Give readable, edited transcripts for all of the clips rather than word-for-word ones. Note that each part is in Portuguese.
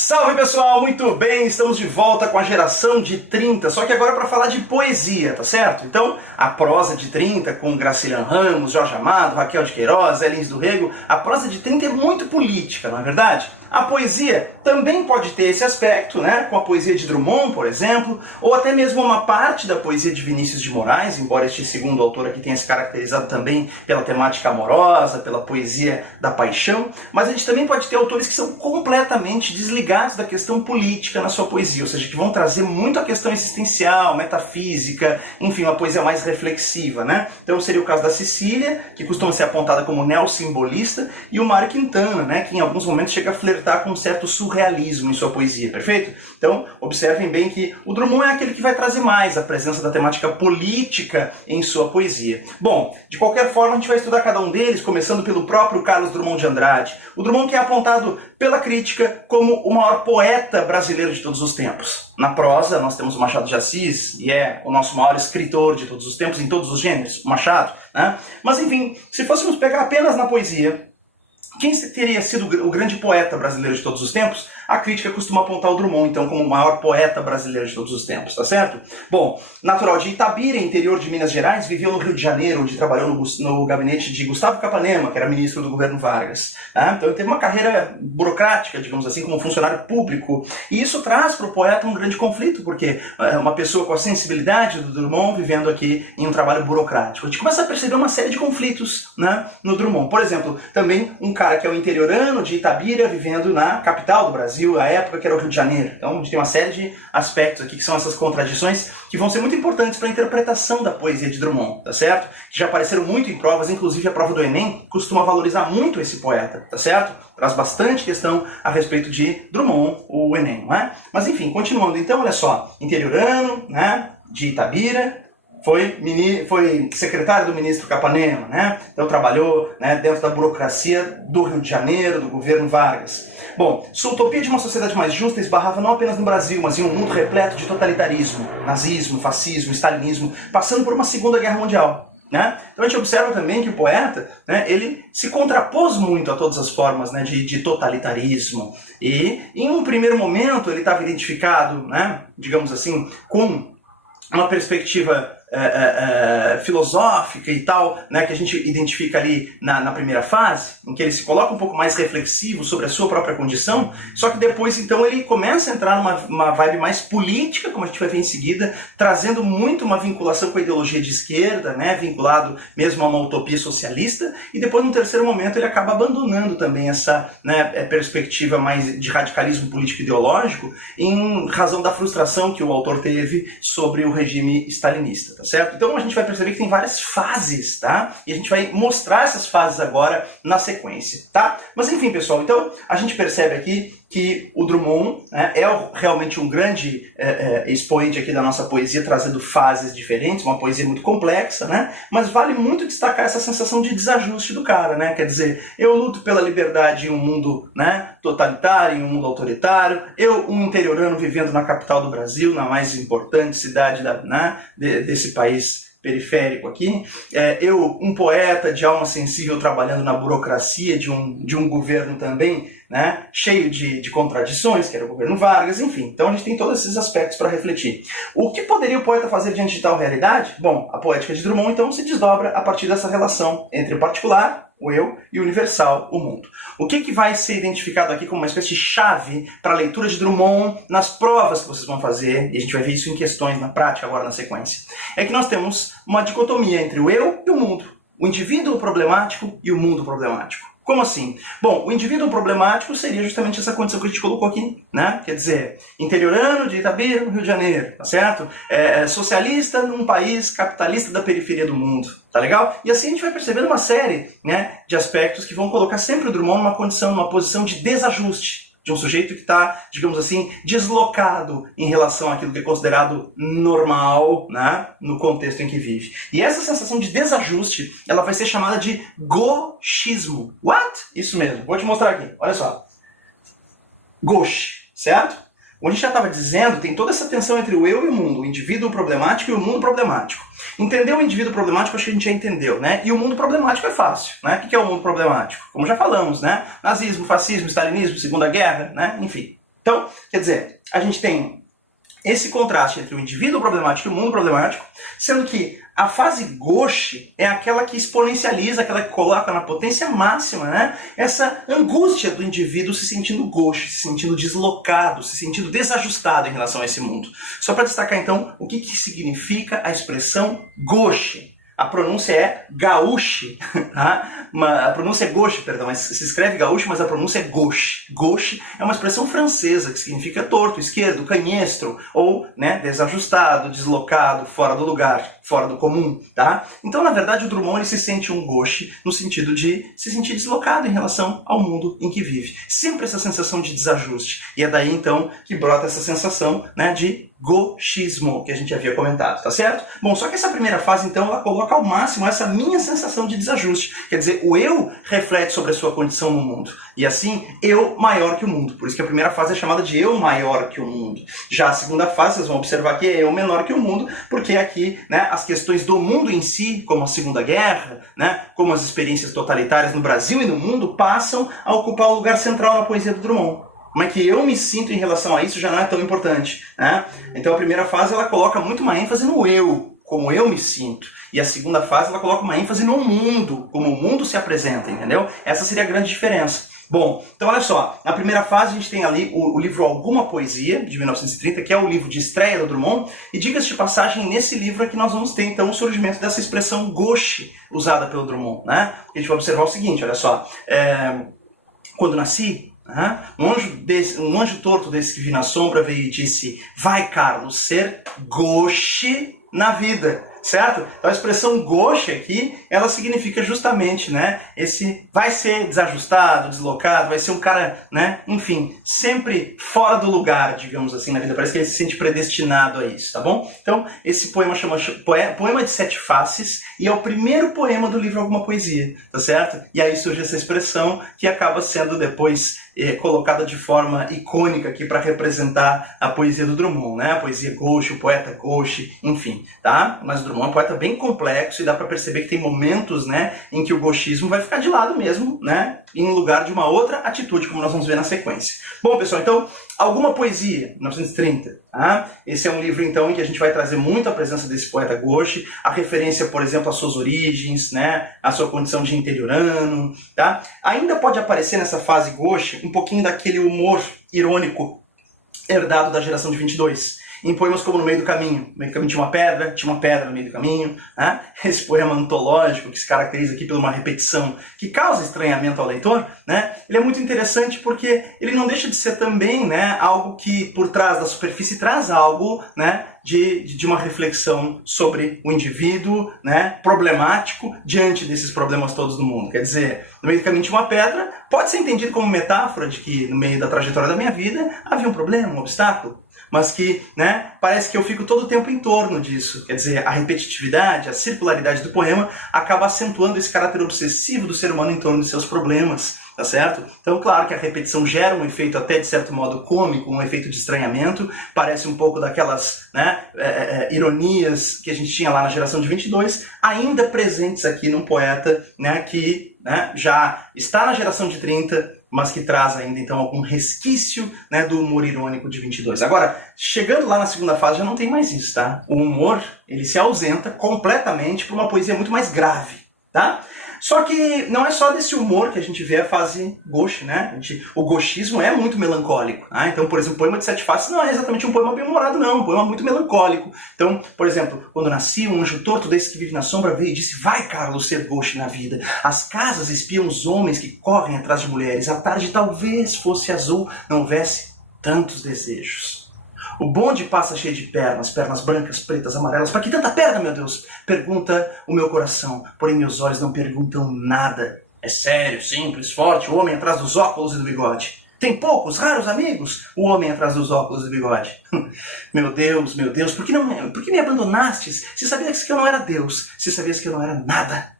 Salve pessoal, muito bem, estamos de volta com a geração de 30, só que agora para falar de poesia, tá certo? Então, a prosa de 30 com Graciliano Ramos, Jorge Amado, Raquel de Queiroz, Lins do Rego, a prosa de 30 é muito política, não é verdade? A poesia também pode ter esse aspecto, né? Com a poesia de Drummond, por exemplo, ou até mesmo uma parte da poesia de Vinícius de Moraes, embora este segundo autor aqui tenha se caracterizado também pela temática amorosa, pela poesia da paixão, mas a gente também pode ter autores que são completamente desligados da questão política na sua poesia, ou seja, que vão trazer muito a questão existencial, metafísica, enfim, uma poesia mais reflexiva, né? Então seria o caso da Cecília, que costuma ser apontada como neossimbolista, e o Mário Quintana, né? Que em alguns momentos chega a flertar com um certo surrealismo em sua poesia, perfeito? Então, observem bem que o Drummond é aquele que vai trazer mais a presença da temática política em sua poesia. Bom, de qualquer forma, a gente vai estudar cada um deles, começando pelo próprio Carlos Drummond de Andrade. O Drummond que é apontado pela crítica como o maior poeta brasileiro de todos os tempos. Na prosa, nós temos o Machado de Assis, e é o nosso maior escritor de todos os tempos, em todos os gêneros, o Machado, né? Mas, enfim, se fôssemos pegar apenas na poesia, quem teria sido o grande poeta brasileiro de todos os tempos? A crítica costuma apontar o Drummond, então, como o maior poeta brasileiro de todos os tempos, tá certo? Bom, natural de Itabira, interior de Minas Gerais, viveu no Rio de Janeiro, onde trabalhou no gabinete de Gustavo Capanema, que era ministro do governo Vargas. Tá? Então ele teve uma carreira burocrática, digamos assim, como funcionário público. E isso traz para o poeta um grande conflito, porque uma pessoa com a sensibilidade do Drummond vivendo aqui em um trabalho burocrático. A gente começa a perceber uma série de conflitos, né, no Drummond. Por exemplo, também um cara que é o interiorano de Itabira, vivendo na capital do Brasil, a época que era o Rio de Janeiro. Então a gente tem uma série de aspectos aqui que são essas contradições que vão ser muito importantes para a interpretação da poesia de Drummond, tá certo? Que já apareceram muito em provas, inclusive a prova do Enem costuma valorizar muito esse poeta, tá certo? Traz bastante questão a respeito de Drummond, o Enem, não é? Mas enfim, continuando, então olha só, interiorano, né, de Itabira, foi secretário do ministro Capanema, né? Então trabalhou, né, dentro da burocracia do Rio de Janeiro, do governo Vargas. Bom, sua utopia de uma sociedade mais justa esbarrava não apenas no Brasil, mas em um mundo repleto de totalitarismo, nazismo, fascismo, stalinismo, passando por uma Segunda Guerra Mundial. Né? Então a gente observa também que o poeta, né, ele se contrapôs muito a todas as formas, né, de totalitarismo. E em um primeiro momento ele estava identificado, né, digamos assim, com uma perspectiva filosófica e tal, né, que a gente identifica ali na primeira fase, em que ele se coloca um pouco mais reflexivo sobre a sua própria condição, só que depois então ele começa a entrar numa vibe mais política, como a gente vai ver em seguida, trazendo muito uma vinculação com a ideologia de esquerda, né, vinculado mesmo a uma utopia socialista, e depois num terceiro momento ele acaba abandonando também essa, né, perspectiva mais de radicalismo político-ideológico em razão da frustração que o autor teve sobre o regime stalinista. Tá certo? Então a gente vai perceber que tem várias fases, tá? E a gente vai mostrar essas fases agora na sequência, tá? Mas enfim, pessoal, então a gente percebe aqui que o Drummond, né, é realmente um grande expoente aqui da nossa poesia, trazendo fases diferentes, uma poesia muito complexa, né? Mas vale muito destacar essa sensação de desajuste do cara, né? Quer dizer, eu luto pela liberdade em um mundo, né, totalitário, em um mundo autoritário, eu, um interiorano vivendo na capital do Brasil, na mais importante cidade desse país periférico aqui, eu, um poeta de alma sensível trabalhando na burocracia de um governo também, né, cheio de contradições, que era o governo Vargas, enfim. Então a gente tem todos esses aspectos para refletir. O que poderia o poeta fazer diante de tal realidade? Bom, a poética de Drummond então se desdobra a partir dessa relação entre o particular, o eu, e o universal, o mundo. O que vai ser identificado aqui como uma espécie de chave para a leitura de Drummond nas provas que vocês vão fazer, e a gente vai ver isso em questões na prática agora na sequência, é que nós temos uma dicotomia entre o eu e o mundo, o indivíduo problemático e o mundo problemático. Como assim? Bom, o indivíduo problemático seria justamente essa condição que a gente colocou aqui, né? Quer dizer, interiorano de Itabira, no Rio de Janeiro, tá certo? Socialista num país capitalista da periferia do mundo, tá legal? E assim a gente vai percebendo uma série, né, de aspectos que vão colocar sempre o Drummond numa posição de desajuste, de um sujeito que está, digamos assim, deslocado em relação àquilo que é considerado normal, né, no contexto em que vive. E essa sensação de desajuste, ela vai ser chamada de gauchismo. What? Isso mesmo, vou te mostrar aqui, olha só. Gauche, certo? Como a gente já estava dizendo, tem toda essa tensão entre o eu e o mundo, o indivíduo problemático e o mundo problemático. Entender o indivíduo problemático, acho que a gente já entendeu, né? E o mundo problemático é fácil, né? O que é o mundo problemático? Como já falamos, né? Nazismo, fascismo, stalinismo, Segunda Guerra, né? Enfim. Então, quer dizer, a gente tem esse contraste entre o indivíduo problemático e o mundo problemático, sendo que a fase gauche é aquela que exponencializa, aquela que coloca na potência máxima, né, essa angústia do indivíduo se sentindo gauche, se sentindo deslocado, se sentindo desajustado em relação a esse mundo. Só para destacar então o que significa a expressão gauche. A pronúncia é gaúche, tá? A pronúncia é gauche, perdão, mas se escreve gaúche, mas a pronúncia é gauche. Gauche é uma expressão francesa que significa torto, esquerdo, canhestro, ou, né, desajustado, deslocado, fora do lugar, fora do comum, tá? Então, na verdade, o Drummond ele se sente um gauche no sentido de se sentir deslocado em relação ao mundo em que vive. Sempre essa sensação de desajuste. E é daí, então, que brota essa sensação, né, de gauchismo, que a gente havia comentado, tá certo? Bom, só que essa primeira fase, então, ela coloca ao máximo essa minha sensação de desajuste. Quer dizer, o eu reflete sobre a sua condição no mundo. E assim, eu maior que o mundo. Por isso que a primeira fase é chamada de eu maior que o mundo. Já a segunda fase, vocês vão observar que é eu menor que o mundo, porque aqui, né, as questões do mundo em si, como a Segunda Guerra, né, como as experiências totalitárias no Brasil e no mundo, passam a ocupar o lugar central na poesia do Drummond. Como é que eu me sinto em relação a isso já não é tão importante, né? Então a primeira fase ela coloca muito uma ênfase no eu, como eu me sinto. E a segunda fase ela coloca uma ênfase no mundo, como o mundo se apresenta, entendeu? Essa seria a grande diferença. Bom, então olha só, na primeira fase a gente tem ali o livro Alguma Poesia, de 1930, que é o livro de estreia do Drummond, e diga-se de passagem, nesse livro é que nós vamos ter então o surgimento dessa expressão gauche usada pelo Drummond, né? A gente vai observar o seguinte, olha só, quando nasci, um anjo torto desse que vi na sombra veio e disse: vai, Carlos, ser gauche na vida, certo? Então a expressão gauche aqui, ela significa justamente, né, esse vai ser desajustado, deslocado, vai ser um cara, né, enfim, sempre fora do lugar, digamos assim, na vida. Parece que ele se sente predestinado a isso, tá bom? Então, esse poema chama Poema de Sete Faces e é o primeiro poema do livro Alguma Poesia, tá certo? E aí surge essa expressão que acaba sendo depois colocada de forma icônica aqui para representar a poesia do Drummond, né? A poesia gauche, o poeta gauche, enfim, tá? Mas o Drummond é um poeta bem complexo e dá para perceber que tem momentos, né, em que o gauchismo vai ficar de lado mesmo, né, em lugar de uma outra atitude, como nós vamos ver na sequência. Bom, pessoal, então, Alguma Poesia, 1930. Tá? Esse é um livro, então, em que a gente vai trazer muito a presença desse poeta gauche, a referência, por exemplo, às suas origens, né, à sua condição de interiorano. Tá? Ainda pode aparecer nessa fase gauche um pouquinho daquele humor irônico herdado da geração de 22. Em poemas como No Meio do Caminho. No meio do caminho tinha uma pedra no meio do caminho. Né? Esse poema antológico, que se caracteriza aqui por uma repetição que causa estranhamento ao leitor, né? Ele é muito interessante porque ele não deixa de ser também, né, algo que por trás da superfície traz algo, né, de uma reflexão sobre o indivíduo, né, problemático diante desses problemas todos do mundo. Quer dizer, no meio do caminho tinha uma pedra, pode ser entendido como metáfora de que no meio da trajetória da minha vida havia um problema, um obstáculo, mas que, né, parece que eu fico todo o tempo em torno disso. Quer dizer, a repetitividade, a circularidade do poema acaba acentuando esse caráter obsessivo do ser humano em torno de seus problemas, tá certo? Então, claro que a repetição gera um efeito até de certo modo cômico, um efeito de estranhamento, parece um pouco daquelas, né, ironias que a gente tinha lá na geração de 22, ainda presentes aqui num poeta, né, que, né, já está na geração de 30, mas que traz ainda, então, algum resquício, né, do humor irônico de 22. Agora, chegando lá na segunda fase, já não tem mais isso, tá? O humor, ele se ausenta completamente para uma poesia muito mais grave, tá? Só que não é só desse humor que a gente vê a fase gauche, né? O gauchismo é muito melancólico. Tá? Então, por exemplo, o Poema de Sete Faces não é exatamente um poema bem-humorado, não. É um poema muito melancólico. Então, por exemplo, quando nasci, um anjo torto desse que vive na sombra veio e disse: vai, Carlos, ser gauche na vida. As casas espiam os homens que correm atrás de mulheres. A tarde talvez fosse azul, não houvesse tantos desejos. O bonde passa cheio de pernas, pernas brancas, pretas, amarelas. Para que tanta perna, meu Deus? Pergunta o meu coração, porém meus olhos não perguntam nada. É sério, simples, forte, o homem atrás dos óculos e do bigode. Tem poucos, raros amigos, o homem atrás dos óculos e do bigode. Meu Deus, por que me abandonastes? Se sabias que eu não era Deus, se sabias que eu não era nada.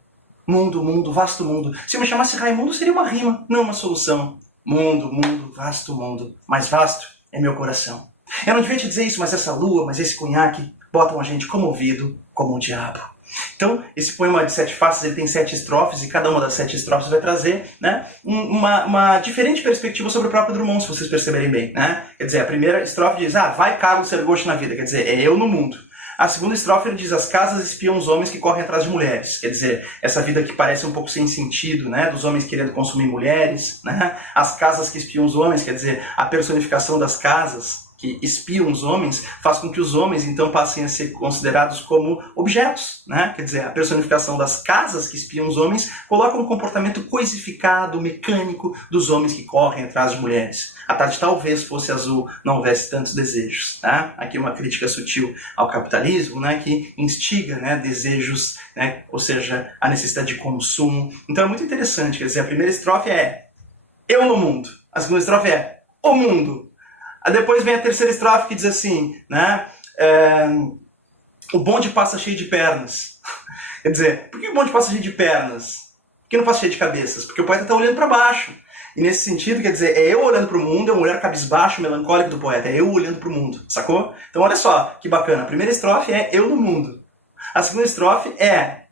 Mundo, mundo, vasto mundo. Se eu me chamasse Raimundo, seria uma rima, não uma solução. Mundo, mundo, vasto mundo. Mais vasto é meu coração. Eu não devia te dizer isso, mas essa lua, mas esse conhaque botam a gente comovido como um diabo. Então, esse poema de 7 faces, ele tem 7 estrofes, e cada uma das 7 estrofes vai trazer, né, uma diferente perspectiva sobre o próprio Drummond, se vocês perceberem bem, né? Quer dizer, a primeira estrofe diz, vai Carlos ser gauche na vida, quer dizer, é eu no mundo. A segunda estrofe ele diz, as casas espiam os homens que correm atrás de mulheres. Quer dizer, essa vida que parece um pouco sem sentido, né? Dos homens querendo consumir mulheres, né? As casas que espiam os homens, quer dizer, a personificação das casas que espiam os homens, faz com que os homens, então, passem a ser considerados como objetos, né? Quer dizer, a personificação das casas que espiam os homens coloca um comportamento coisificado, mecânico, dos homens que correm atrás de mulheres. A tarde talvez fosse azul, não houvesse tantos desejos, tá? Aqui uma crítica sutil ao capitalismo, né? Que instiga, né, desejos, né? Ou seja, a necessidade de consumo. Então é muito interessante, quer dizer, a primeira estrofe é eu no mundo, a segunda estrofe é o mundo. Depois vem a terceira estrofe que diz assim, né? O bonde passa cheio de pernas. Quer dizer, por que o bonde passa cheio de pernas? Por que não passa cheio de cabeças? Porque o poeta está olhando para baixo. E nesse sentido, quer dizer, é eu olhando para o mundo, é um olhar cabisbaixo, melancólico do poeta. É eu olhando para o mundo, sacou? Então olha só, que bacana. A primeira estrofe é eu no mundo. A segunda estrofe é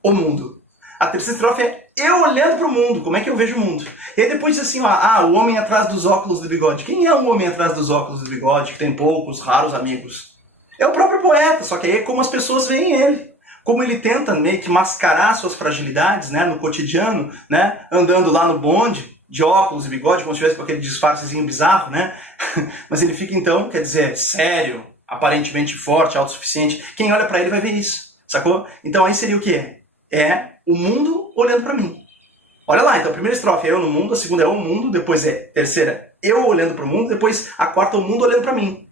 o mundo. A terceira estrofe é eu olhando para o mundo, como é que eu vejo o mundo. E aí depois diz assim, ó, o homem atrás dos óculos do bigode. Quem é o homem atrás dos óculos do bigode, que tem poucos, raros amigos? É o próprio poeta, só que aí é como as pessoas veem ele. Como ele tenta meio que mascarar suas fragilidades, né, no cotidiano, né, andando lá no bonde, de óculos e bigode, como se tivesse com aquele disfarcezinho bizarro, né? Mas ele fica então, quer dizer, sério, aparentemente forte, autossuficiente. Quem olha para ele vai ver isso, sacou? Então aí seria o quê? É o mundo olhando para mim. Olha lá, então a primeira estrofe é eu no mundo, a segunda é o mundo, depois é a terceira eu olhando para o mundo, depois a quarta o mundo olhando para mim.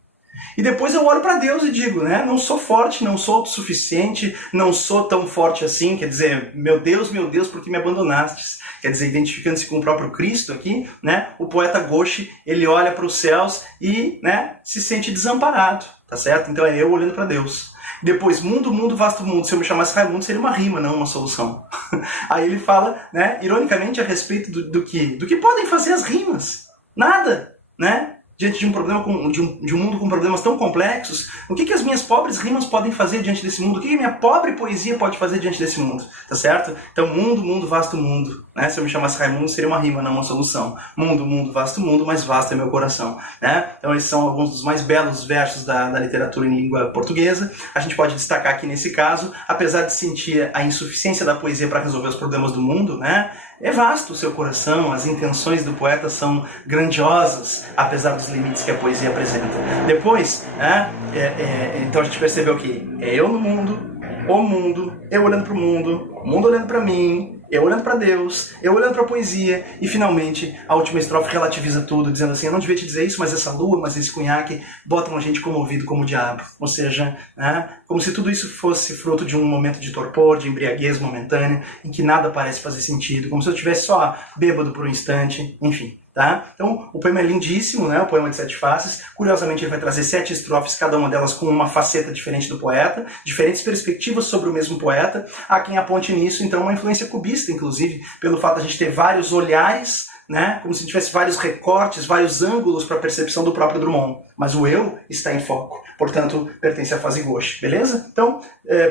E depois eu olho para Deus e digo, né, não sou forte, não sou autossuficiente, não sou tão forte assim, quer dizer, meu Deus, por que me abandonastes? Quer dizer, identificando-se com o próprio Cristo aqui, né, o poeta gauche, ele olha para os céus e, né, se sente desamparado, tá certo? Então é eu olhando para Deus. Depois, mundo, mundo, vasto mundo. Se eu me chamasse Raimundo, seria uma rima, não uma solução. Aí ele fala, né, ironicamente, a respeito do que podem fazer as rimas. Nada, né? Diante de um problema de um mundo com problemas tão complexos, o que as minhas pobres rimas podem fazer diante desse mundo? O que a minha pobre poesia pode fazer diante desse mundo? Tá certo? Então, mundo, mundo, vasto mundo. Né? Se eu me chamasse Raimundo, seria uma rima, não uma solução. Mundo, mundo, vasto mundo, mas vasto é meu coração. Né? Então, esses são alguns dos mais belos versos da literatura em língua portuguesa. A gente pode destacar aqui nesse caso, apesar de sentir a insuficiência da poesia para resolver os problemas do mundo, né? É vasto o seu coração, as intenções do poeta são grandiosas, apesar dos limites que a poesia apresenta. Depois, né, então a gente percebeu que é eu no mundo, o mundo, eu olhando para o mundo olhando para mim, eu olhando para Deus, eu olhando para a poesia, e finalmente a última estrofe relativiza tudo, dizendo assim, eu não devia te dizer isso, mas essa lua, mas esse cunhaque botam a gente comovido como o diabo. Ou seja, né, como se tudo isso fosse fruto de um momento de torpor, de embriaguez momentânea, em que nada parece fazer sentido, como se eu estivesse só bêbado por um instante, enfim. Tá? Então, o poema é lindíssimo, né? O poema de 7 faces. Curiosamente, ele vai trazer 7 estrofes, cada uma delas com uma faceta diferente do poeta, diferentes perspectivas sobre o mesmo poeta. Há quem aponte nisso, então, uma influência cubista, inclusive, pelo fato de a gente ter vários olhares, né? Como se tivesse vários recortes, vários ângulos para a percepção do próprio Drummond. Mas o eu está em foco, portanto, pertence à fase gauche, beleza? Então,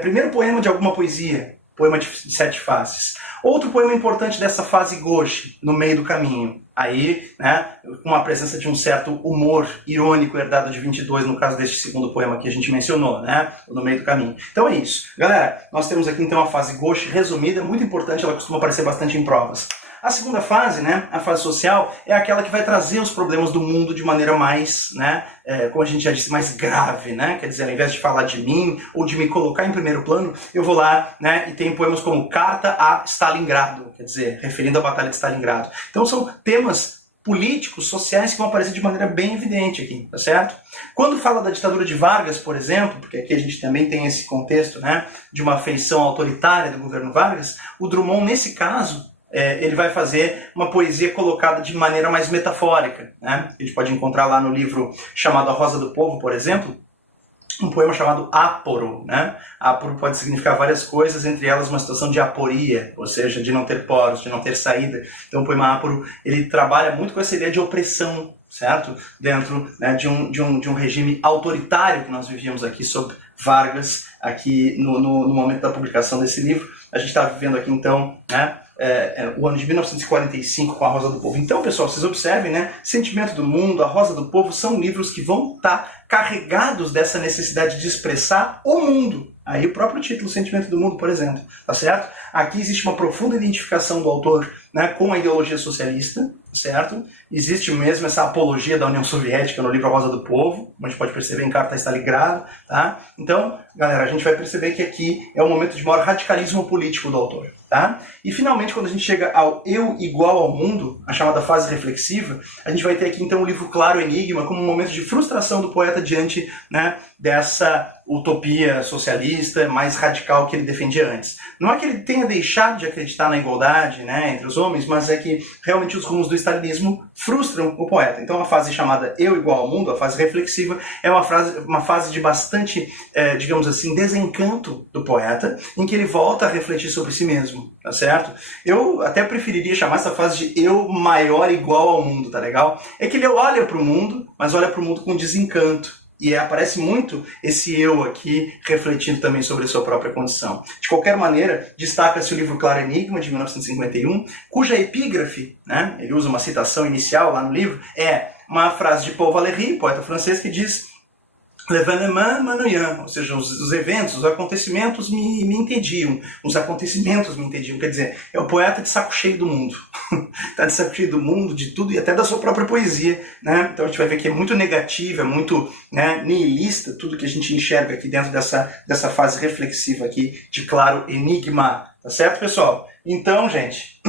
primeiro poema de alguma poesia, poema de 7 faces. Outro poema importante dessa fase gauche, no meio do caminho. Aí, né, com a presença de um certo humor irônico herdado de 22, no caso deste segundo poema que a gente mencionou, né, no meio do caminho. Então é isso. Galera, nós temos aqui então a fase gauche resumida, muito importante, ela costuma aparecer bastante em provas. A segunda fase, né, a fase social, é aquela que vai trazer os problemas do mundo de maneira mais, né, como a gente já disse, mais grave, né? Quer dizer, ao invés de falar de mim ou de me colocar em primeiro plano, eu vou lá, né, e tem poemas como Carta a Stalingrado, quer dizer, referindo à Batalha de Stalingrado. Então são temas políticos, sociais que vão aparecer de maneira bem evidente aqui, tá certo? Quando fala da ditadura de Vargas, por exemplo, porque aqui a gente também tem esse contexto, né, de uma feição autoritária do governo Vargas, o Drummond, nesse caso, ele vai fazer uma poesia colocada de maneira mais metafórica, né? A gente pode encontrar lá no livro chamado A Rosa do Povo, por exemplo, um poema chamado áporo, né? Áporo pode significar várias coisas, entre elas uma situação de aporia, ou seja, de não ter poros, de não ter saída. Então o poema áporo, ele trabalha muito com essa ideia de opressão, certo? Dentro, né, de um regime autoritário que nós vivíamos aqui sob Vargas, aqui no momento da publicação desse livro. A gente está vivendo aqui, então, né, o ano de 1945 com A Rosa do Povo. Então, pessoal, vocês observem, né, Sentimento do Mundo, A Rosa do Povo são livros que vão estar carregados dessa necessidade de expressar o mundo. Aí o próprio título, Sentimento do Mundo, por exemplo, tá certo? Aqui existe uma profunda identificação do autor, né, com a ideologia socialista, certo? Existe mesmo essa apologia da União Soviética no livro A Rosa do Povo, como a gente pode perceber em Carta a Stalingrado, tá? Então, galera, a gente vai perceber que aqui é um momento de maior radicalismo político do autor, tá? E finalmente, quando a gente chega ao eu igual ao mundo, a chamada fase reflexiva, a gente vai ter aqui então o livro Claro Enigma como um momento de frustração do poeta diante, né, dessa utopia socialista mais radical que ele defendia antes. Não é que ele tenha deixado de acreditar na igualdade, né, entre os homens, mas é que realmente os rumos do stalinismo frustram o poeta. Então a fase chamada Eu igual ao mundo, a fase reflexiva, é uma fase de bastante, digamos assim, desencanto do poeta, em que ele volta a refletir sobre si mesmo, tá certo? Eu até preferiria chamar essa fase de Eu maior igual ao mundo, tá legal? É que ele olha para o mundo, mas olha para o mundo com desencanto. E aparece muito esse eu aqui refletindo também sobre a sua própria condição. De qualquer maneira, destaca-se o livro Claro Enigma, de 1951, cuja epígrafe, né, ele usa uma citação inicial lá no livro, é uma frase de Paul Valéry, poeta francês, que diz L'événement m'ennuyant, ou seja, os eventos, os acontecimentos me entediam. Os acontecimentos me entediam. Quer dizer, é o poeta de saco cheio do mundo. Está de saco cheio do mundo, de tudo e até da sua própria poesia, né? Então a gente vai ver que é muito negativa, muito, né, nihilista tudo que a gente enxerga aqui dentro dessa fase reflexiva aqui de Claro Enigma. Tá certo, pessoal? Então, gente,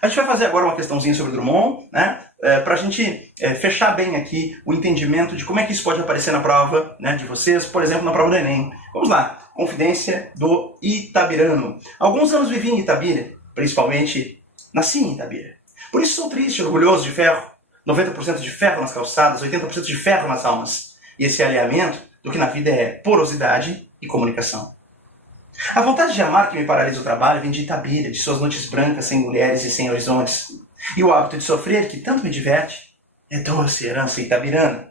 a gente vai fazer agora uma questãozinha sobre Drummond, né? Para a gente fechar bem aqui o entendimento de como é que isso pode aparecer na prova, né, de vocês, por exemplo, na prova do Enem. Vamos lá. Confidência do Itabirano. Alguns anos vivi em Itabira, principalmente nasci em Itabira. Por isso sou triste, orgulhoso de ferro. 90% de ferro nas calçadas, 80% de ferro nas almas. E esse alinhamento do que na vida é porosidade e comunicação. A vontade de amar que me paralisa o trabalho vem de Itabira, de suas noites brancas sem mulheres e sem horizontes. E o hábito de sofrer, que tanto me diverte, é doce herança itabirana.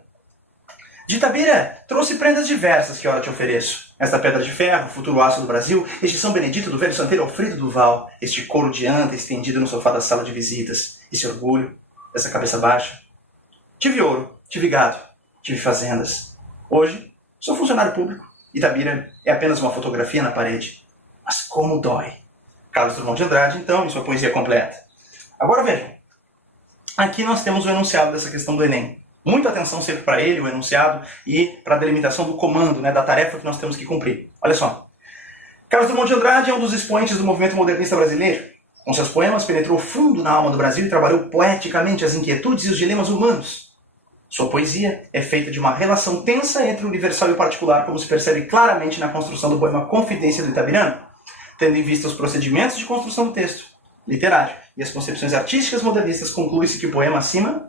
De Itabira trouxe prendas diversas que ora te ofereço. Esta pedra de ferro, futuro aço do Brasil, este São Benedito do velho santeiro Alfredo Duval, este couro de anta estendido no sofá da sala de visitas, esse orgulho, essa cabeça baixa. Tive ouro, tive gado, tive fazendas. Hoje, sou funcionário público. Itabira é apenas uma fotografia na parede. Mas como dói. Carlos Drummond de Andrade, então, em sua poesia completa. Agora vejam. Aqui nós temos o enunciado dessa questão do Enem. Muita atenção sempre para ele, o enunciado, e para a delimitação do comando, né, da tarefa que nós temos que cumprir. Olha só. Carlos Drummond de Andrade é um dos expoentes do movimento modernista brasileiro. Com seus poemas, penetrou fundo na alma do Brasil e trabalhou poeticamente as inquietudes e os dilemas humanos. Sua poesia é feita de uma relação tensa entre o universal e o particular, como se percebe claramente na construção do poema Confidência do Itabirano, tendo em vista os procedimentos de construção do texto literário e as concepções artísticas modernistas, conclui-se que o poema acima...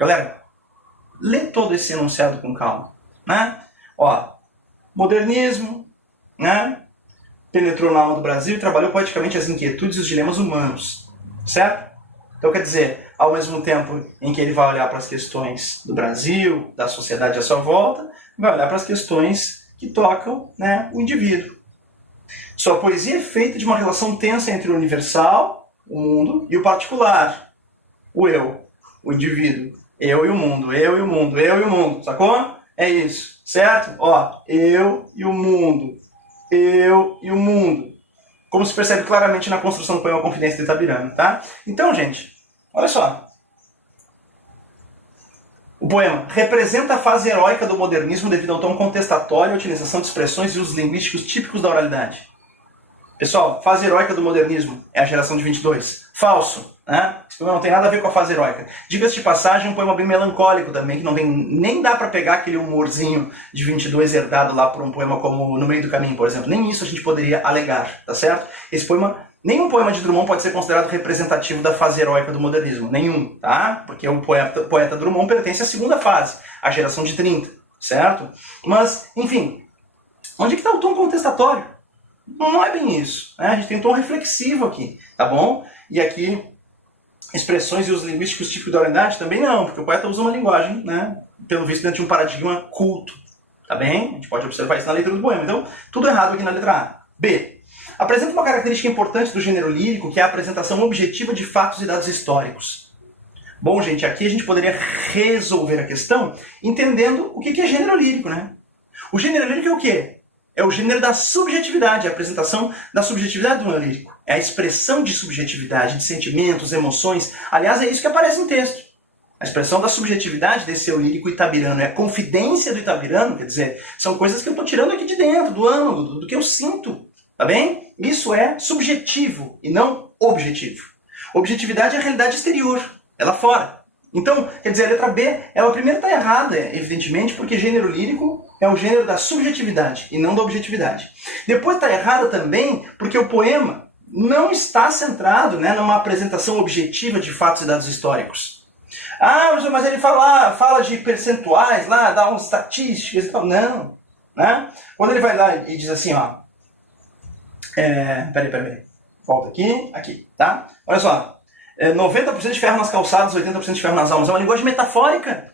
Galera, lê todo esse enunciado com calma, né? Ó, modernismo, né? Penetrou na alma do Brasil e trabalhou poeticamente as inquietudes e os dilemas humanos, certo? Então, quer dizer, ao mesmo tempo em que ele vai olhar para as questões do Brasil, da sociedade à sua volta, vai olhar para as questões que tocam, né, o indivíduo. Sua poesia é feita de uma relação tensa entre o universal, o mundo, e o particular, o eu, o indivíduo. Eu e o mundo, eu e o mundo, eu e o mundo, sacou? É isso, certo? Ó, eu e o mundo, eu e o mundo. Como se percebe claramente na construção do poema Confidência do Itabirano, tá? Então, gente, olha só. O poema representa a fase heróica do modernismo devido ao tom contestatório, a utilização de expressões e usos linguísticos típicos da oralidade. Pessoal, fase heróica do modernismo é a geração de 22. Falso, né? Esse poema não tem nada a ver com a fase heróica. Diga-se de passagem, um poema bem melancólico também, que não tem, nem dá pra pegar aquele humorzinho de 22 herdado lá por um poema como No Meio do Caminho, por exemplo. Nem isso a gente poderia alegar, tá certo? Esse poema, nenhum poema de Drummond pode ser considerado representativo da fase heróica do modernismo. Nenhum, tá? Porque o poeta Drummond pertence à segunda fase, a geração de 30, certo? Mas, enfim, onde é que está o tom contestatório? Não é bem isso, né? A gente tem um tom reflexivo aqui, tá bom? E aqui expressões e usos linguísticos típicos da oralidade? Também não, porque o poeta usa uma linguagem, né, pelo visto, dentro de um paradigma culto. Tá bem? A gente pode observar isso na leitura do poema. Então, tudo errado aqui na letra A. B. Apresenta uma característica importante do gênero lírico, que é a apresentação objetiva de fatos e dados históricos. Bom, gente, aqui a gente poderia resolver a questão entendendo o que é gênero lírico, né? O gênero lírico é o quê? É o gênero da subjetividade, a apresentação da subjetividade do meu lírico. É a expressão de subjetividade, de sentimentos, emoções. Aliás, é isso que aparece no texto. A expressão da subjetividade desse eu lírico itabirano. É a confidência do itabirano, quer dizer, são coisas que eu estou tirando aqui de dentro, do âmago, do que eu sinto. Tá bem? Isso é subjetivo e não objetivo. Objetividade é a realidade exterior, é lá fora. Então, quer dizer, a letra B, ela primeiro está errada, evidentemente, porque gênero lírico é o gênero da subjetividade e não da objetividade. Depois está errada também porque o poema não está centrado, né, numa apresentação objetiva de fatos e dados históricos. Ah, mas ele fala de percentuais lá, dá umas estatísticas e tal. Não. Né? Quando ele vai lá e diz assim, ó. Peraí. Volta aqui, tá? Olha só. 90% de ferro nas calçadas, 80% de ferro nas almas. É uma linguagem metafórica.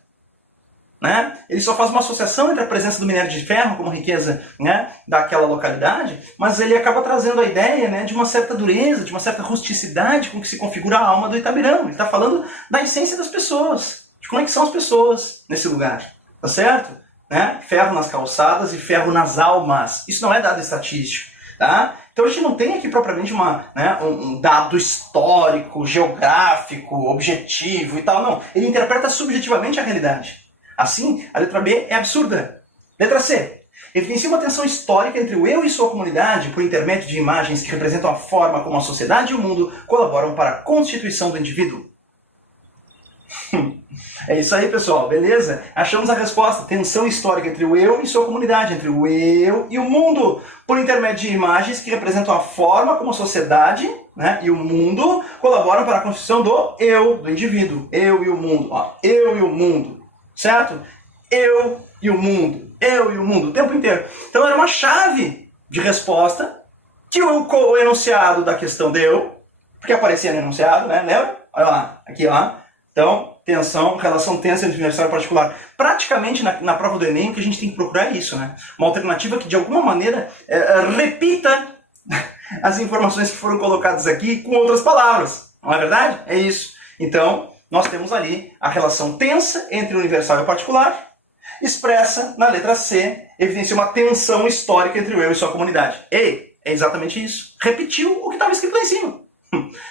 Né? Ele só faz uma associação entre a presença do minério de ferro como riqueza, né, daquela localidade, mas ele acaba trazendo a ideia, né, de uma certa dureza, de uma certa rusticidade com que se configura a alma do itabirano. Ele está falando da essência das pessoas, de como é que são as pessoas nesse lugar, tá certo? Né? Ferro nas calçadas e ferro nas almas. Isso não é dado estatístico. Tá? Então a gente não tem aqui propriamente um dado histórico, geográfico, objetivo e tal, não. Ele interpreta subjetivamente a realidade. Assim, a letra B é absurda. Letra C. Evidencia uma tensão histórica entre o eu e sua comunidade por intermédio de imagens que representam a forma como a sociedade e o mundo colaboram para a constituição do indivíduo. É isso aí, pessoal, beleza? Achamos a resposta. Tensão histórica entre o eu e sua comunidade, entre o eu e o mundo, por intermédio de imagens que representam a forma como a sociedade, né, e o mundo colaboram para a constituição do eu, do indivíduo. Eu e o mundo. Ó, eu e o mundo. Certo? Eu e o mundo. Eu e o mundo, o tempo inteiro. Então era uma chave de resposta que o enunciado da questão deu, porque aparecia no enunciado, né? Lembra? Olha lá, aqui, ó. Então, tensão, relação tensa entre universal e particular. Praticamente na prova do Enem, o que a gente tem que procurar é isso, né? Uma alternativa que de alguma maneira repita as informações que foram colocadas aqui com outras palavras. Não é verdade? É isso. Então, nós temos ali a relação tensa entre o universal e o particular, expressa na letra C, evidencia uma tensão histórica entre o eu e sua comunidade. Ei, é exatamente isso. Repetiu o que estava escrito lá em cima.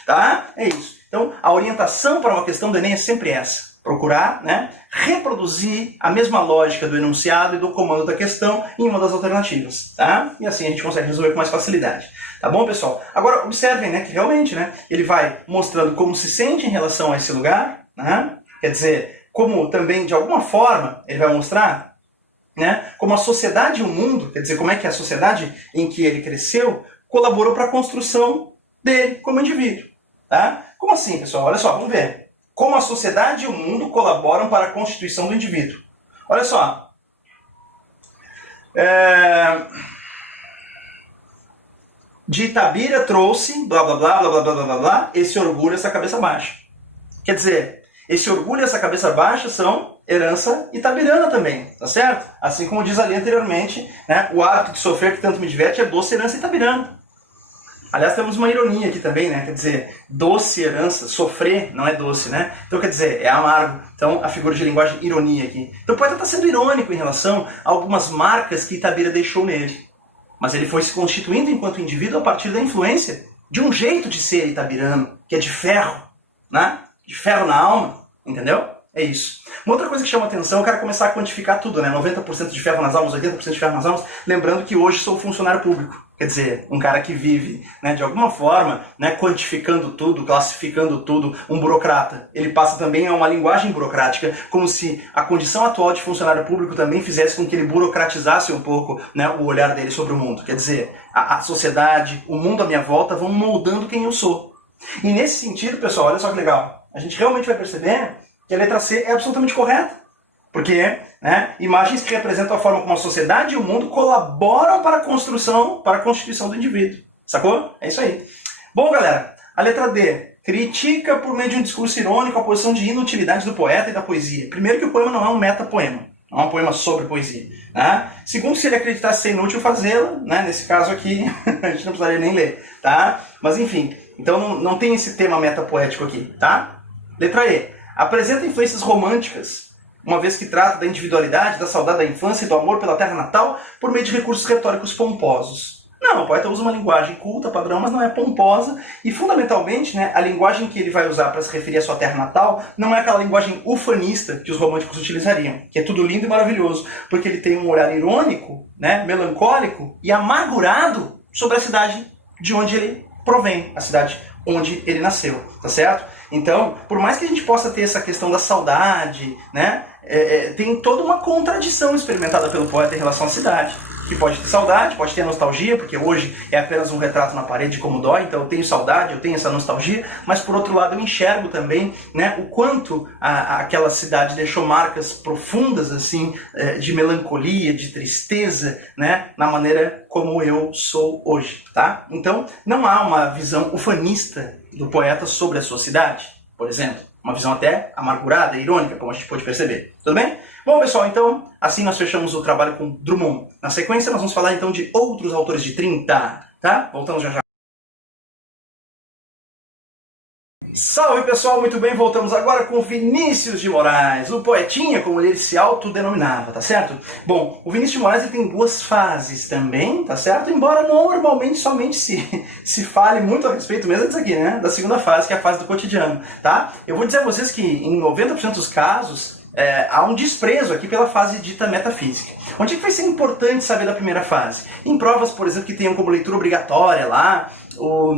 Tá? É isso. Então, a orientação para uma questão do Enem é sempre essa. Procurar, né, reproduzir a mesma lógica do enunciado e do comando da questão em uma das alternativas. Tá? E assim a gente consegue resolver com mais facilidade. Tá bom, pessoal? Agora, observem, né, que realmente, né, ele vai mostrando como se sente em relação a esse lugar. Né? Quer dizer, como também, de alguma forma, ele vai mostrar, né, como a sociedade e o mundo, quer dizer, como é que a sociedade em que ele cresceu colaborou para a construção dele como indivíduo. Tá? Como assim, pessoal? Olha só, vamos ver. Como a sociedade e o mundo colaboram para a constituição do indivíduo. Olha só. De Itabira trouxe, blá blá blá blá blá blá blá blá, esse orgulho, essa cabeça baixa. Quer dizer, esse orgulho e essa cabeça baixa são herança itabirana também, tá certo? Assim como diz ali anteriormente, né, o hábito de sofrer que tanto me diverte é doce herança itabirana. Aliás, temos uma ironia aqui também, né? Quer dizer, doce herança, sofrer não é doce, né? Então, quer dizer, é amargo. Então, a figura de linguagem ironia aqui. Então, o poeta está sendo irônico em relação a algumas marcas que Itabira deixou nele. Mas ele foi se constituindo enquanto indivíduo a partir da influência de um jeito de ser itabirano, que é de ferro, né? De ferro na alma, entendeu? É isso. Uma outra coisa que chama atenção é o cara começar a quantificar tudo, né? 90% de ferro nas almas, 80% de ferro nas almas. Lembrando que hoje sou funcionário público. Quer dizer, um cara que vive, né, de alguma forma, né, quantificando tudo, classificando tudo, um burocrata. Ele passa também a uma linguagem burocrática, como se a condição atual de funcionário público também fizesse com que ele burocratizasse um pouco, né, o olhar dele sobre o mundo. Quer dizer, a sociedade, o mundo à minha volta vão moldando quem eu sou. E nesse sentido, pessoal, olha só que legal. A gente realmente vai perceber que a letra C é absolutamente correta. Porque, né, imagens que representam a forma como a sociedade e o mundo colaboram para a construção, para a constituição do indivíduo. Sacou? É isso aí. Bom, galera, a letra D critica por meio de um discurso irônico a posição de inutilidade do poeta e da poesia. Primeiro que o poema não é um metapoema, não é um poema sobre poesia. Né? Segundo, se ele acreditasse ser inútil fazê-la, né? Nesse caso aqui, a gente não precisaria nem ler. Tá? Mas enfim, então não tem esse tema metapoético aqui. Tá? Letra E. Apresenta influências românticas, uma vez que trata da individualidade, da saudade da infância e do amor pela terra natal por meio de recursos retóricos pomposos. Não, o poeta usa uma linguagem culta, padrão, mas não é pomposa. E, fundamentalmente, né, a linguagem que ele vai usar para se referir à sua terra natal não é aquela linguagem ufanista que os românticos utilizariam, que é tudo lindo e maravilhoso, porque ele tem um olhar irônico, né, melancólico e amargurado sobre a cidade de onde ele provém, a cidade onde ele nasceu, tá certo? Então, por mais que a gente possa ter essa questão da saudade, né, tem toda uma contradição experimentada pelo poeta em relação à cidade. Que pode ter saudade, pode ter nostalgia, porque hoje é apenas um retrato na parede como dói, então eu tenho saudade, eu tenho essa nostalgia, mas por outro lado eu enxergo também, né, o quanto aquela cidade deixou marcas profundas assim, de melancolia, de tristeza, né, na maneira como eu sou hoje. Tá? Então não há uma visão ufanista do poeta sobre a sua cidade, por exemplo. Uma visão até amargurada, irônica, como a gente pode perceber. Tudo bem? Bom, pessoal, então, assim nós fechamos o trabalho com Drummond. Na sequência, nós vamos falar, então, de outros autores de 30, tá? Voltamos já já. Salve, pessoal! Muito bem, voltamos agora com Vinícius de Moraes, o poetinha, como ele se autodenominava, tá certo? Bom, o Vinícius de Moraes ele tem duas fases também, tá certo? Embora normalmente somente se fale muito a respeito mesmo disso aqui, né? Da segunda fase, que é a fase do cotidiano, tá? Eu vou dizer a vocês que em 90% dos casos, há um desprezo aqui pela fase dita metafísica. Onde é que vai ser importante saber da primeira fase? Em provas, por exemplo, que tenham como leitura obrigatória lá o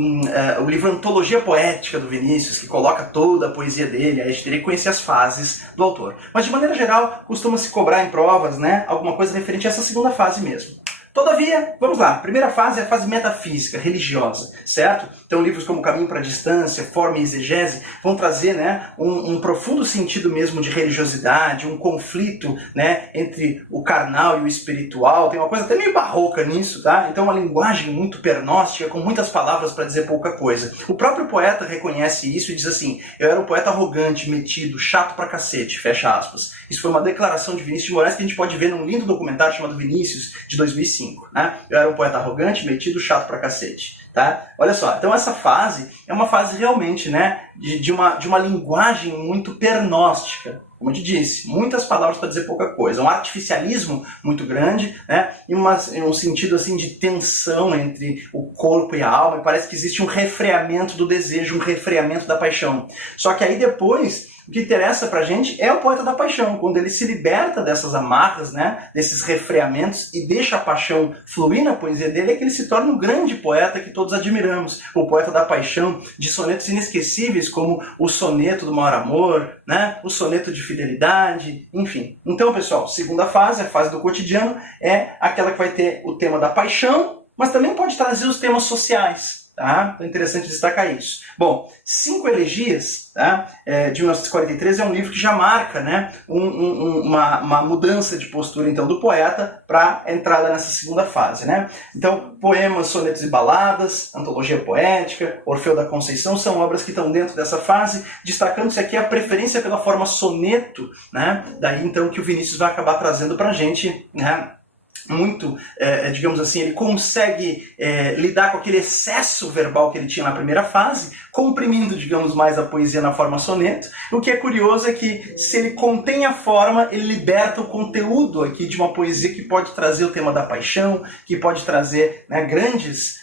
livro Antologia Poética do Vinícius, que coloca toda a poesia dele, aí a gente teria que conhecer as fases do autor. Mas de maneira geral, costuma-se cobrar em provas, né, alguma coisa referente a essa segunda fase mesmo. Todavia, vamos lá, a primeira fase é a fase metafísica, religiosa, certo? Então livros como Caminho para a Distância, Forma e Exegese vão trazer, né, um profundo sentido mesmo de religiosidade, um conflito, né, entre o carnal e o espiritual, tem uma coisa até meio barroca nisso, tá? Então uma linguagem muito pernóstica, com muitas palavras para dizer pouca coisa. O próprio poeta reconhece isso e diz assim: eu era um poeta arrogante, metido, chato pra cacete, fecha aspas. Isso foi uma declaração de Vinícius de Moraes que a gente pode ver num lindo documentário chamado Vinícius, de 2005. Né? Eu era um poeta arrogante, metido, chato pra cacete. Tá? Olha só, então essa fase é uma fase realmente, né, de uma linguagem muito pernóstica, como eu te disse, muitas palavras para dizer pouca coisa, um artificialismo muito grande, né, e um sentido assim de tensão entre o corpo e a alma, e parece que existe um refreamento do desejo, um refreamento da paixão. Só que aí depois, o que interessa pra gente é o poeta da paixão, quando ele se liberta dessas amarras, né, desses refreamentos e deixa a paixão fluir na poesia dele, é que ele se torna um grande poeta que todos admiramos, o poeta da paixão, de sonetos inesquecíveis como o soneto do maior amor, né, o soneto de fidelidade, enfim. Então, pessoal, segunda fase, a fase do cotidiano, é aquela que vai ter o tema da paixão, mas também pode trazer os temas sociais. Tá? Então é interessante destacar isso. Bom, Cinco Elegias, tá? De 1943, é um livro que já marca, né, uma mudança de postura então, do poeta para a entrada nessa segunda fase. Né? Então, poemas, sonetos e baladas, antologia poética, Orfeu da Conceição são obras que estão dentro dessa fase, destacando-se aqui a preferência pela forma soneto, né? Daí então que o Vinícius vai acabar trazendo para a gente, né, muito, digamos assim, ele consegue lidar com aquele excesso verbal que ele tinha na primeira fase, comprimindo, digamos, mais a poesia na forma soneto. O que é curioso é que, se ele contém a forma, ele liberta o conteúdo aqui de uma poesia que pode trazer o tema da paixão, que pode trazer, né, grandes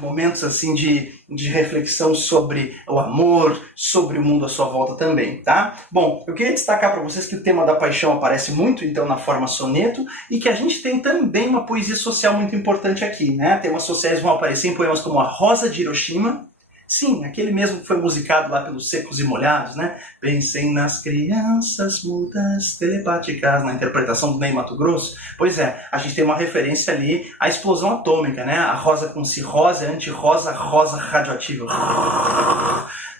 momentos assim de reflexão sobre o amor, sobre o mundo à sua volta também, tá? Bom, eu queria destacar para vocês que o tema da paixão aparece muito, então, na forma soneto, e que a gente tem também uma poesia social muito importante aqui, né? Temas sociais vão aparecer em poemas como A Rosa de Hiroshima, sim, aquele mesmo que foi musicado lá pelos Secos e Molhados, né? Pensem nas crianças mudas telepáticas, na interpretação do Ney Matogrosso. Pois é, a gente tem uma referência ali à explosão atômica, né? A rosa com cirrose, anti-rosa, rosa radioativa.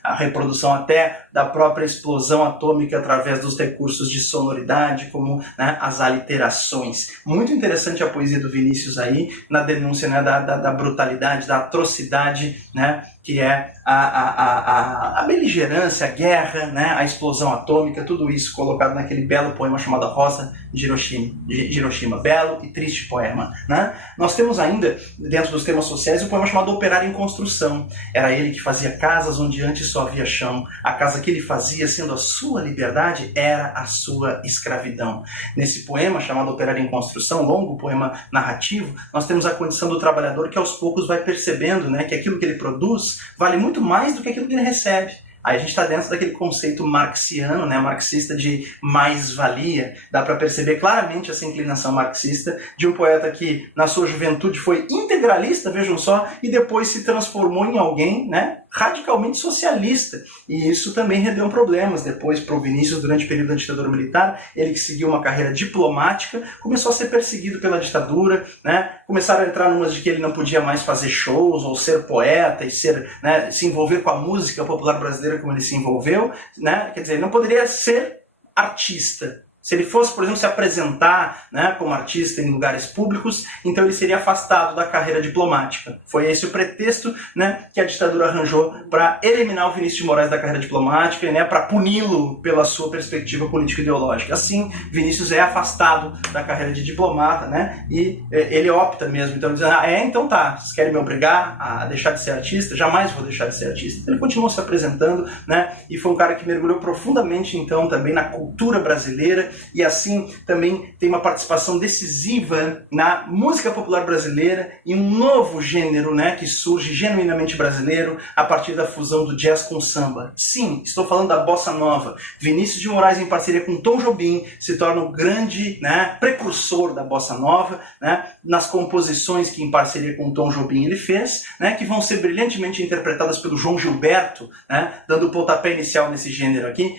a reprodução até da própria explosão atômica através dos recursos de sonoridade, como, né, as aliterações. Muito interessante a poesia do Vinícius aí, na denúncia, né, da brutalidade, da atrocidade, né, que é a beligerância, a guerra, né, a explosão atômica, tudo isso colocado naquele belo poema chamado Rosa de Hiroshima. Belo e triste poema, né? Nós temos ainda, dentro dos temas sociais, o poema chamado Operário em Construção. Era ele que fazia casas onde antes só havia chão. A casa que ele fazia, sendo a sua liberdade, era a sua escravidão. Nesse poema chamado Operário em Construção, longo poema narrativo, nós temos a condição do trabalhador que aos poucos vai percebendo, né, que aquilo que ele produz vale muito mais do que aquilo que ele recebe. Aí a gente está dentro daquele conceito marxiano, né, marxista de mais-valia. Dá para perceber claramente essa inclinação marxista de um poeta que na sua juventude foi integralista, vejam só, e depois se transformou em alguém, né, radicalmente socialista. E isso também rendeu problemas depois para o Vinícius durante o período da ditadura militar. Ele que seguiu uma carreira diplomática, começou a ser perseguido pela ditadura, né? Começaram a entrar numas de que ele não podia mais fazer shows ou ser poeta e ser, né, se envolver com a música popular brasileira como ele se envolveu, né? Quer dizer, ele não poderia ser artista. Se ele fosse, por exemplo, se apresentar, né, como artista em lugares públicos, então ele seria afastado da carreira diplomática. Foi esse o pretexto, né, que a ditadura arranjou para eliminar o Vinícius de Moraes da carreira diplomática, né, para puni-lo pela sua perspectiva político-ideológica. Assim, Vinícius é afastado da carreira de diplomata, né, e ele opta mesmo, então dizendo, então tá, vocês querem me obrigar a deixar de ser artista? Jamais vou deixar de ser artista. Ele continuou se apresentando, né, e foi um cara que mergulhou profundamente, então, também na cultura brasileira, e assim também tem uma participação decisiva na música popular brasileira e um novo gênero, né, que surge genuinamente brasileiro a partir da fusão do jazz com o samba. Sim, estou falando da bossa nova. Vinícius de Moraes, em parceria com Tom Jobim, se torna o grande, né, precursor da bossa nova, né, nas composições que em parceria com Tom Jobim ele fez, né, que vão ser brilhantemente interpretadas pelo João Gilberto, né, dando o pontapé inicial nesse gênero aqui.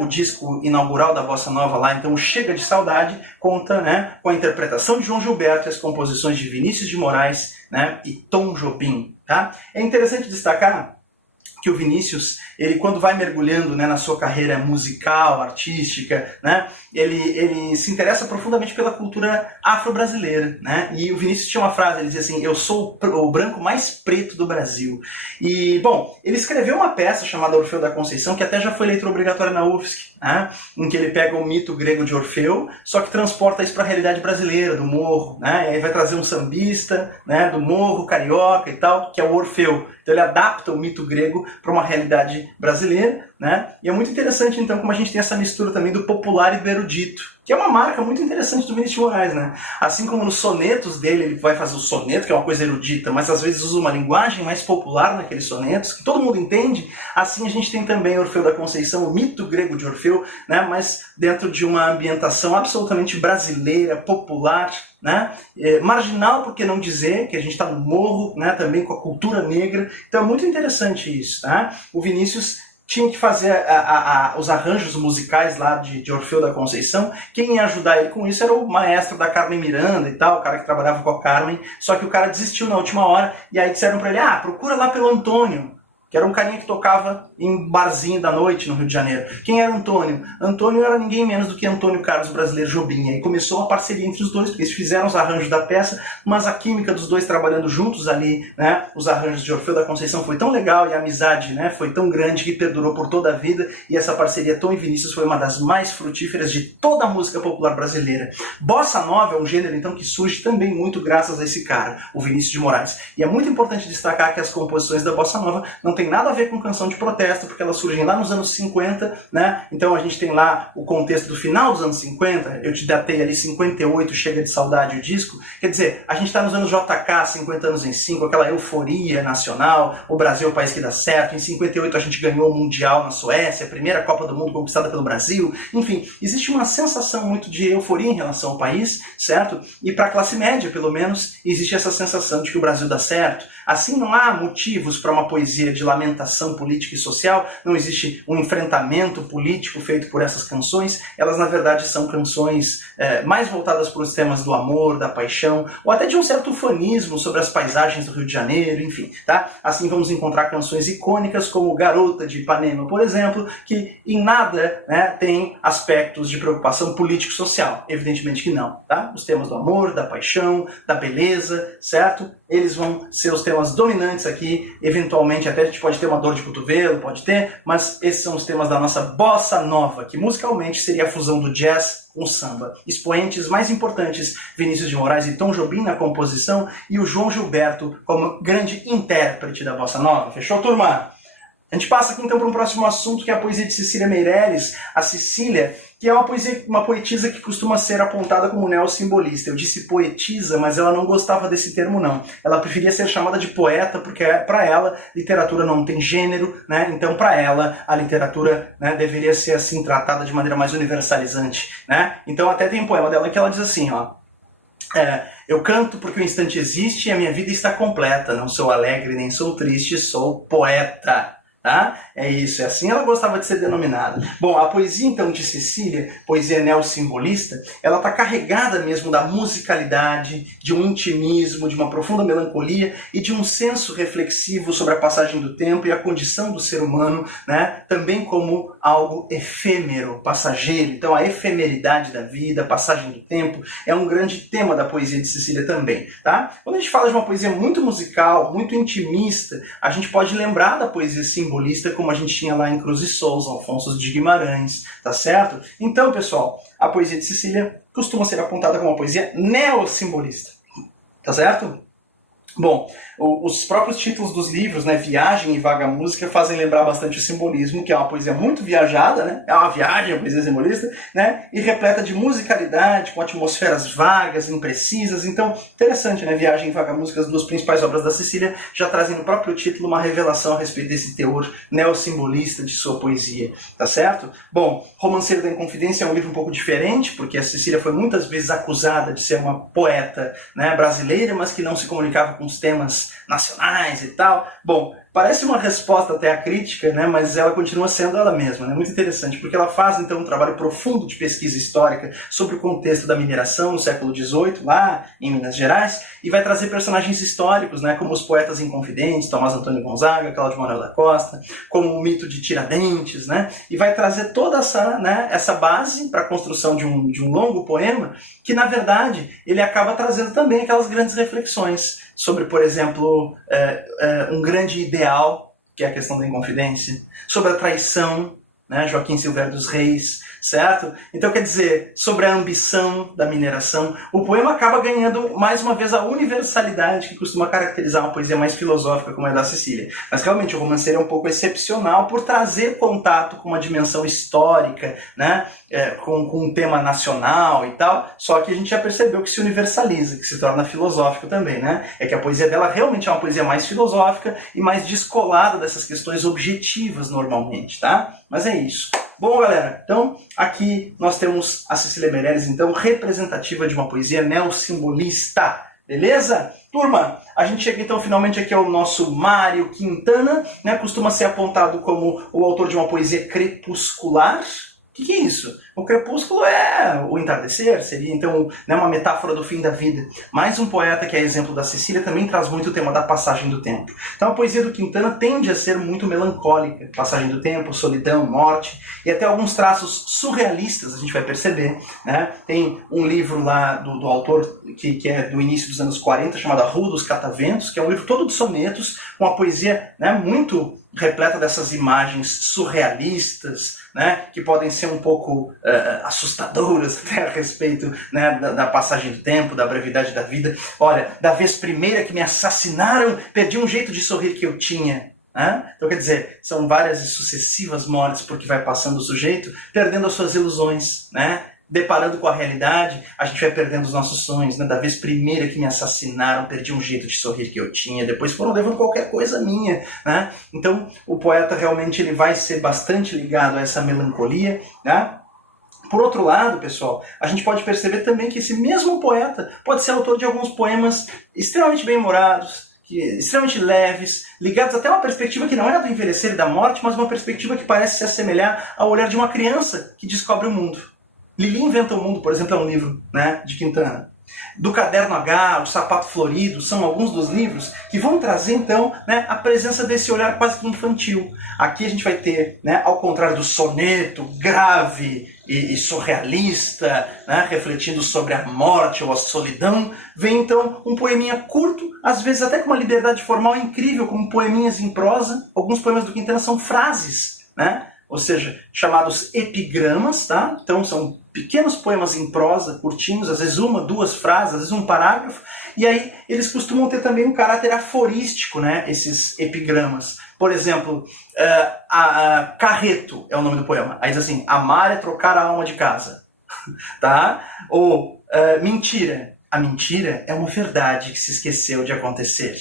O disco inaugural da bossa nova lá, então, Chega de Saudade, conta, né, com a interpretação de João Gilberto e as composições de Vinícius de Moraes, né, e Tom Jobim. Tá? É interessante destacar que o Vinícius, ele quando vai mergulhando, né, na sua carreira musical, artística, né, ele se interessa profundamente pela cultura afro-brasileira, né, e o Vinícius tinha uma frase, ele dizia assim, eu sou o branco mais preto do Brasil. E, bom, ele escreveu uma peça chamada Orfeu da Conceição, que até já foi leitura obrigatória na UFSC, né, em que ele pega o mito grego de Orfeu, só que transporta isso para a realidade brasileira, do morro, né, e aí vai trazer um sambista, né, do morro, carioca e tal, que é o Orfeu. Então ele adapta o mito grego para uma realidade brasileira, né? E é muito interessante, então, como a gente tem essa mistura também do popular e do erudito, que é uma marca muito interessante do Vinícius de Moraes, né? Assim como nos sonetos dele, ele vai fazer o soneto, que é uma coisa erudita, mas às vezes usa uma linguagem mais popular naqueles sonetos, que todo mundo entende, assim a gente tem também Orfeu da Conceição, o mito grego de Orfeu, né? Mas dentro de uma ambientação absolutamente brasileira, popular, né? Marginal, por que não dizer, que a gente está no morro, né? Também com a cultura negra, então é muito interessante isso, tá? O Vinícius tinha que fazer os arranjos musicais lá de Orfeu da Conceição. Quem ia ajudar ele com isso era o maestro da Carmen Miranda e tal, o cara que trabalhava com a Carmen, só que o cara desistiu na última hora, e aí disseram para ele, procura lá pelo Antônio, que era um carinha que tocava em barzinho da noite no Rio de Janeiro. Quem era Antônio? Antônio era ninguém menos do que Antônio Carlos Brasileiro Jobim. E aí começou uma parceria entre os dois, porque eles fizeram os arranjos da peça, mas a química dos dois trabalhando juntos ali, né, os arranjos de Orfeu da Conceição foi tão legal e a amizade, né, foi tão grande que perdurou por toda a vida, e essa parceria Tom e Vinícius foi uma das mais frutíferas de toda a música popular brasileira. Bossa Nova é um gênero, então, que surge também muito graças a esse cara, o Vinícius de Moraes. E é muito importante destacar que as composições da Bossa Nova não tem nada a ver com canção de protesto, porque elas surgem lá nos anos 50, né? Então a gente tem lá o contexto do final dos anos 50, eu te datei ali 58, Chega de Saudade, o disco. Quer dizer, a gente está nos anos JK, 50 anos em 5, aquela euforia nacional, o Brasil é o país que dá certo. Em 58 a gente ganhou o Mundial na Suécia, a primeira Copa do Mundo conquistada pelo Brasil. Enfim, existe uma sensação muito de euforia em relação ao país, certo? E para a classe média, pelo menos, existe essa sensação de que o Brasil dá certo. Assim, não há motivos para uma poesia de lamentação política e social, não existe um enfrentamento político feito por essas canções. Elas, na verdade, são canções mais voltadas para os temas do amor, da paixão, ou até de um certo ufanismo sobre as paisagens do Rio de Janeiro, enfim, tá? Assim vamos encontrar canções icônicas como Garota de Ipanema, por exemplo, que em nada, né, tem aspectos de preocupação político-social. Evidentemente que não, tá? Os temas do amor, da paixão, da beleza, certo? Eles vão ser os temas dominantes aqui, eventualmente até a gente pode ter uma dor de cotovelo, pode ter, mas esses são os temas da nossa bossa nova, que musicalmente seria a fusão do jazz com o samba. Expoentes mais importantes, Vinícius de Moraes e Tom Jobim na composição, e o João Gilberto como grande intérprete da bossa nova. Fechou, turma? A gente passa aqui então para um próximo assunto, que é a poesia de Cecília Meirelles, a Cecília, que é uma poetisa que costuma ser apontada como neossimbolista. Eu disse poetisa, mas ela não gostava desse termo não. Ela preferia ser chamada de poeta, porque para ela literatura não tem gênero, né? Então para ela a literatura, né, deveria ser assim tratada de maneira mais universalizante, né? Então até tem um poema dela que ela diz assim, ó: eu canto porque o instante existe e a minha vida está completa. Não sou alegre nem sou triste, sou poeta. Tá? É isso, é assim ela gostava de ser denominada. Bom, a poesia então de Cecília, poesia neossimbolista, ela está carregada mesmo da musicalidade, de um intimismo, de uma profunda melancolia e de um senso reflexivo sobre a passagem do tempo e a condição do ser humano, né? Também como algo efêmero, passageiro. Então a efemeridade da vida, a passagem do tempo, é um grande tema da poesia de Cecília também. Tá? Quando a gente fala de uma poesia muito musical, muito intimista, a gente pode lembrar da poesia simbolista, como a gente tinha lá em Cruz e Souza, Afonso de Guimarães, tá certo? Então, pessoal, a poesia de Cecília costuma ser apontada como uma poesia neossimbolista, tá certo? Bom, os próprios títulos dos livros, né, Viagem e Vaga Música, fazem lembrar bastante o simbolismo, que é uma poesia muito viajada, né, é uma viagem, a poesia simbolista, né, e repleta de musicalidade, com atmosferas vagas, imprecisas. Então, interessante, né, Viagem e Vaga Música, as duas principais obras da Cecília, já trazem no próprio título uma revelação a respeito desse teor neossimbolista de sua poesia, tá certo? Bom, Romanceiro da Inconfidência é um livro um pouco diferente, porque a Cecília foi muitas vezes acusada de ser uma poeta, né, brasileira, mas que não se comunicava com os temas nacionais e tal. Bom, parece uma resposta até à crítica, né, mas ela continua sendo ela mesma, né, muito interessante, porque ela faz então um trabalho profundo de pesquisa histórica sobre o contexto da mineração no século XVIII, lá em Minas Gerais, e vai trazer personagens históricos, né, como os poetas inconfidentes, Tomás Antônio Gonzaga, Cláudio Manuel da Costa, como o mito de Tiradentes, né, e vai trazer toda essa, né, essa base para a construção de um longo poema, que na verdade ele acaba trazendo também aquelas grandes reflexões sobre, por exemplo, um grande ideal, que é a questão da inconfidência, sobre a traição, né, Joaquim Silvério dos Reis, certo? Então, quer dizer, sobre a ambição da mineração, o poema acaba ganhando, mais uma vez, a universalidade que costuma caracterizar uma poesia mais filosófica como é a da Cecília. Mas, realmente, o Romanceiro é um pouco excepcional por trazer contato com uma dimensão histórica, né, com um tema nacional e tal, só que a gente já percebeu que se universaliza, que se torna filosófico também, né? É que a poesia dela realmente é uma poesia mais filosófica e mais descolada dessas questões objetivas, normalmente, tá? Mas é isso. Bom, galera, então aqui nós temos a Cecília Meirelles, então, representativa de uma poesia neossimbolista, beleza? Turma, a gente chega então finalmente aqui ao nosso Mário Quintana, né? Costuma ser apontado como o autor de uma poesia crepuscular. O que é isso? O crepúsculo é o entardecer, seria então, né, uma metáfora do fim da vida. Mais um poeta que é exemplo da Cecília também traz muito o tema da passagem do tempo. Então a poesia do Quintana tende a ser muito melancólica. Passagem do tempo, solidão, morte e até alguns traços surrealistas a gente vai perceber, né? Tem um livro lá do autor que é do início dos anos 40, chamado A Rua dos Cataventos, que é um livro todo de sonetos, com uma poesia, né, muito repleta dessas imagens surrealistas, né, que podem ser um pouco assustadoras até a respeito, né, da passagem do tempo, da brevidade da vida. Olha, da vez primeira que me assassinaram, perdi um jeito de sorrir que eu tinha. Então, quer dizer, são várias e sucessivas mortes porque vai passando o sujeito, perdendo as suas ilusões, né? Deparando com a realidade, a gente vai perdendo os nossos sonhos, né? Da vez primeira que me assassinaram, perdi um jeito de sorrir que eu tinha, depois foram levando qualquer coisa minha, né? Então, o poeta realmente ele vai ser bastante ligado a essa melancolia, né? Por outro lado, pessoal, a gente pode perceber também que esse mesmo poeta pode ser autor de alguns poemas extremamente bem-humorados, extremamente leves, ligados até a uma perspectiva que não é a do envelhecer e da morte, mas uma perspectiva que parece se assemelhar ao olhar de uma criança que descobre o mundo. Lili Inventa o Mundo, por exemplo, é um livro, né, de Quintana. Do Caderno H, O Sapato Florido, são alguns dos livros que vão trazer, então, né, a presença desse olhar quase que infantil. Aqui a gente vai ter, né, ao contrário do soneto grave e surrealista, né, refletindo sobre a morte ou a solidão, vem então um poeminha curto, às vezes até com uma liberdade formal incrível, como poeminhas em prosa. Alguns poemas do Quintana são frases, né? Ou seja, chamados epigramas, tá? Então são pequenos poemas em prosa, curtinhos, às vezes uma, duas frases, às vezes um parágrafo, e aí eles costumam ter também um caráter aforístico, né, esses epigramas. Por exemplo, Carreto é o nome do poema. Aí diz assim, amar é trocar a alma de casa. Tá? Ou mentira. A mentira é uma verdade que se esqueceu de acontecer.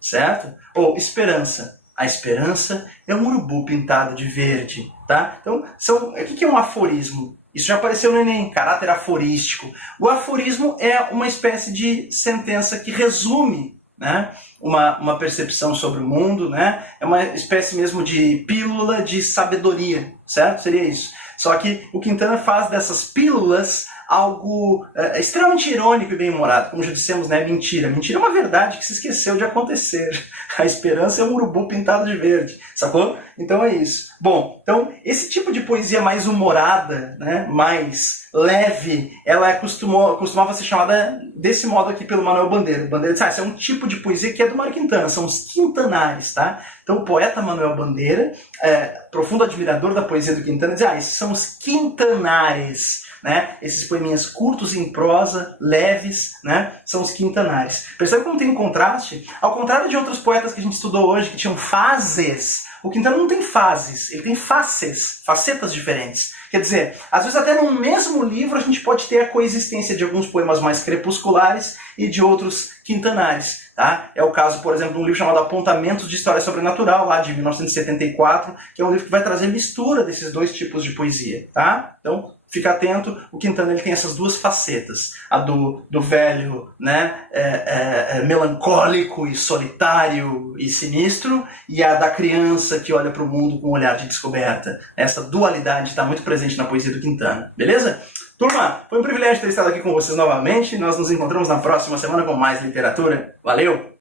Certo? Ou esperança. A esperança é um urubu pintado de verde. Tá? Então, o que é um aforismo? Isso já apareceu no Enem, caráter aforístico. O aforismo é uma espécie de sentença que resume, né, uma percepção sobre o mundo, né? É uma espécie mesmo de pílula de sabedoria, certo? Seria isso. Só que o Quintana faz dessas pílulas algo extremamente irônico e bem-humorado. Como já dissemos, né? Mentira. Mentira é uma verdade que se esqueceu de acontecer. A esperança é um urubu pintado de verde. Sacou? Então é isso. Bom, então esse tipo de poesia mais humorada, né, mais leve, ela costumava ser chamada desse modo aqui pelo Manuel Bandeira. O Bandeira disse, esse é um tipo de poesia que é do Mário Quintana, são os quintanares, tá? Então o poeta Manuel Bandeira, profundo admirador da poesia do Quintana, diz, esses são os quintanares. Né? Esses poeminhas curtos em prosa, leves, né? São os quintanares. Percebe como tem um contraste? Ao contrário de outros poetas que a gente estudou hoje, que tinham fases, o Quintana não tem fases, ele tem faces, facetas diferentes. Quer dizer, às vezes até no mesmo livro a gente pode ter a coexistência de alguns poemas mais crepusculares e de outros quintanares. Tá? É o caso, por exemplo, de um livro chamado Apontamentos de História Sobrenatural, lá de 1974, que é um livro que vai trazer mistura desses dois tipos de poesia. Tá? Então, fica atento, o Quintana ele tem essas duas facetas, a do velho, né, melancólico e solitário e sinistro, e a da criança que olha para o mundo com um olhar de descoberta. Essa dualidade está muito presente na poesia do Quintana, beleza? Turma, foi um privilégio ter estado aqui com vocês novamente, nós nos encontramos na próxima semana com mais literatura. Valeu!